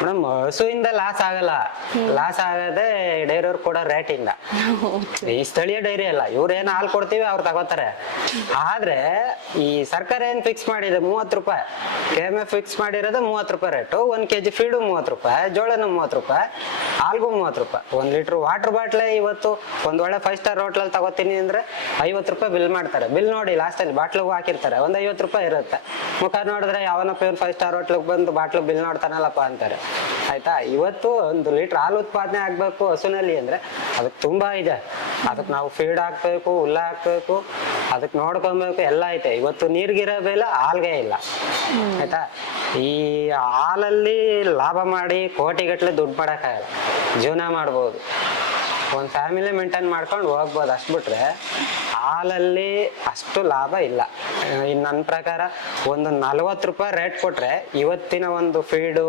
Madam ಹಸುವಿಂದ loss ಆಗಲ್ಲ. Loss ಆಗದೆ ಡೈರಿಯವ್ರು ಕೊಡೋ ರೇಟ್ ಇಂದ. ಈ ಸ್ಥಳೀಯ ಡೈರಿ ಅಲ್ಲ, ಇವ್ರೇನು ಹಾಲು ಕೊಡ್ತೀವಿ ಅವ್ರು ತಗೋತಾರೆ. ಆದ್ರೆ ಈ ಸರ್ಕಾರ ಏನ್ ಫಿಕ್ಸ್ ಮಾಡಿದೆ 30 ರೂಪಾಯಿ KMF ಫಿಕ್ಸ್ ಮಾಡಿರೋದು 30 ರೂಪಾಯಿ ರೇಟು. 1 kg ಫೀಡು 30 ರೂಪಾಯಿ, ಜೋಳನು 30 ರೂಪಾಯಿ, ಹಾಲ್ಗೂ 30 ರೂಪಾಯಿ. 1 ಲೀಟರ್ ವಾಟರ್ ಬಾಟ್ಲೆ ಇವತ್ತು ಒಂದ್ ಒಳ್ಳೆ 5 ಸ್ಟಾರ್ ಹೋಟ್ಲಲ್ಲಿ ತಗೋತೀನಿ ಅಂದ್ರೆ 50 ರೂಪಾಯಿ ಬಿಲ್ ಮಾಡ್ತಾರೆ. ಬಿಲ್ ನೋಡಿ ಲಾಸ್ಟ್ ಅಲ್ಲಿ ಬಾಟ್ಲಿಗೂ ಹಾಕಿರ್ತಾರೆ, ಒಂದ್ 50 ರೂಪಾಯಿ ಇರುತ್ತೆ. ಮುಖ ನೋಡಿದ್ರೆ ಯಾವನಪ್ಪ ಇವ್ನು 5 ಸ್ಟಾರ್ ಹೋಟ್ಲಿಗೆ ಬಂದು ಬಾಟ್ಲು ಬಿಲ್ ನೋಡ್ತಾನಲ್ಲಪ್ಪ ಅಂತಾರೆ. ಆಯ್ತಾ, ಇವತ್ತು 1 ಲೀಟರ್ ಹಾಲು ಉತ್ಪಾದನೆ ಆಗ್ಬೇಕು ಹಸುನಲ್ಲಿ ಅಂದ್ರೆ ಅದಕ್ಕೆ ತುಂಬಾ ಇದೆ. ಅದಕ್ಕೆ ನಾವು ಫೀಡ್ ಹಾಕ್ಬೇಕು, ಹುಲ್ಲ ಹಾಕ್ಬೇಕು, ಅದಕ್ಕೆ ನೋಡ್ಕೊಬೇಕು, ಎಲ್ಲ ಐತೆ. ಇವತ್ತು ನೀರ್ಗಿರೋ ಬೆಲೆ ಹಾಲ್ಗೆ ಇಲ್ಲ. ಆಯ್ತಾ, ಈ ಹಾಲಲ್ಲಿ ಲಾಭ ಮಾಡಿ ಕೋಟಿಗಟ್ಲೆ ದುಡ್ಡು ಮಾಡಕ್ಕಾಗಲ್ಲ. ಜೀವನ ಮಾಡ್ಬೋದು, ಒಂದು ಫ್ಯಾಮಿಲಿ ಮೇಂಟೈನ್ ಮಾಡ್ಕೊಂಡು ಹೋಗ್ಬೋದು. ಅಷ್ಟು ಬಿಟ್ರೆ ಹಾಲಲ್ಲಿ ಅಷ್ಟು ಲಾಭ ಇಲ್ಲ. ಇನ್ನು ನನ್ನ ಪ್ರಕಾರ ಒಂದು 40 ರೂಪಾಯಿ ರೇಟ್ ಕೊಟ್ರೆ ಇವತ್ತಿನ ಒಂದು ಫೀಡು